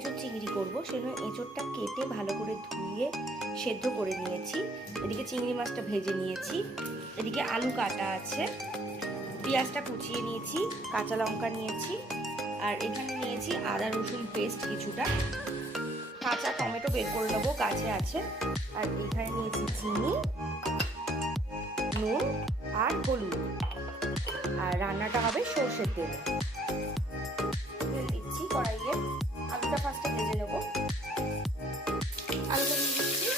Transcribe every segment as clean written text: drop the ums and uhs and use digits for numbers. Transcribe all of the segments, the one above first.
এঁচোড় চিংড়ি করব, সেজন্য এঁচোড়টা কেটে ভালো করে ধুয়ে সেদ্ধ করে নিয়েছি। এদিকে চিংড়ি মাছটা ভেজে নিয়েছি, এদিকে আলু কাটা আছে, পেঁয়াজটা কুচিয়ে নিয়েছি, কাঁচা লঙ্কা নিয়েছি, আর এখানে নিয়েছি আদা রসুন পেস্ট কিছুটা, কাঁচা টমেটো বের করে নেবো, গাছে আছে, আর এখানে নিয়েছি চিনি, নুন আর হলুদ, আর রান্নাটা হবে সর্ষের তেল। তেল দিচ্ছি কড়াইয়ে, আলুটা ফার্স্টে ভেজে নেবো। আলুটা দিয়ে দিচ্ছি,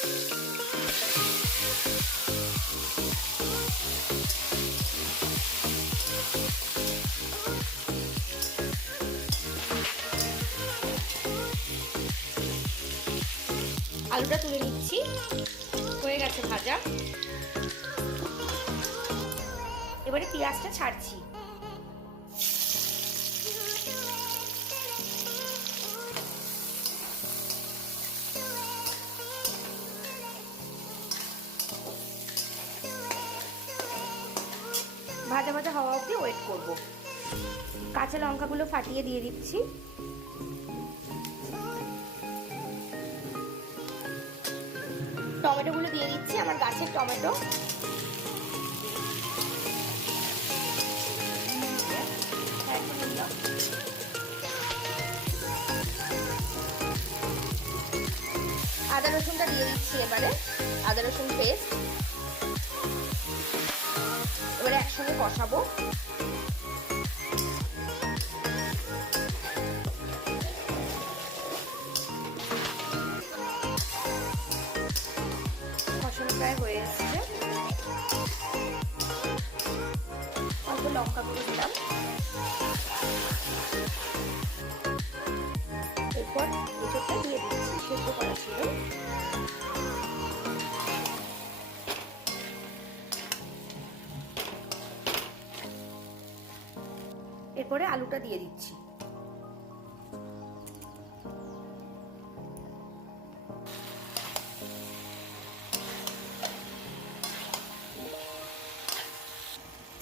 আলুটা তুলে নিচ্ছি, হয়ে গেছে ভাজা। এবারে পেঁয়াজটা ছাড়ছি। ভাজা ভাজা হওয়া অবধি ওয়েট করব। কাঁচা লঙ্কাগুলো ফাটিয়ে দিয়ে দিচ্ছি। টমেটোগুলো দিয়ে দিচ্ছি, আমার গাছের টমেটো। আদা রসুনটা দিয়ে দিচ্ছি এবারে, আদা রসুন পেস্ট। এবারে একসঙ্গে কষাবো। কষানো প্রায় হয়ে এসছে, অল্প লঙ্কা গুঁড়ো দিলাম। এরপর এঁচোড়টা দিয়ে দিচ্ছি, সেদ্ধ করা ছিল। এরপরে আলুটা দিয়ে দিচ্ছি।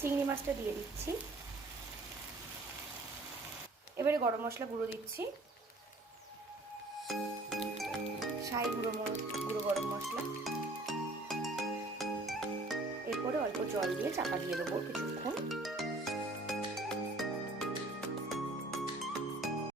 চিংড়ি মাছটা দিয়ে দিচ্ছি। এবারে গরম মশলা গুঁড়ো দিচ্ছি, শাহি গুঁড়ো গরম মশলা। এরপরে অল্প জল দিয়ে চাপা দিয়ে দেবো কিছুক্ষণ।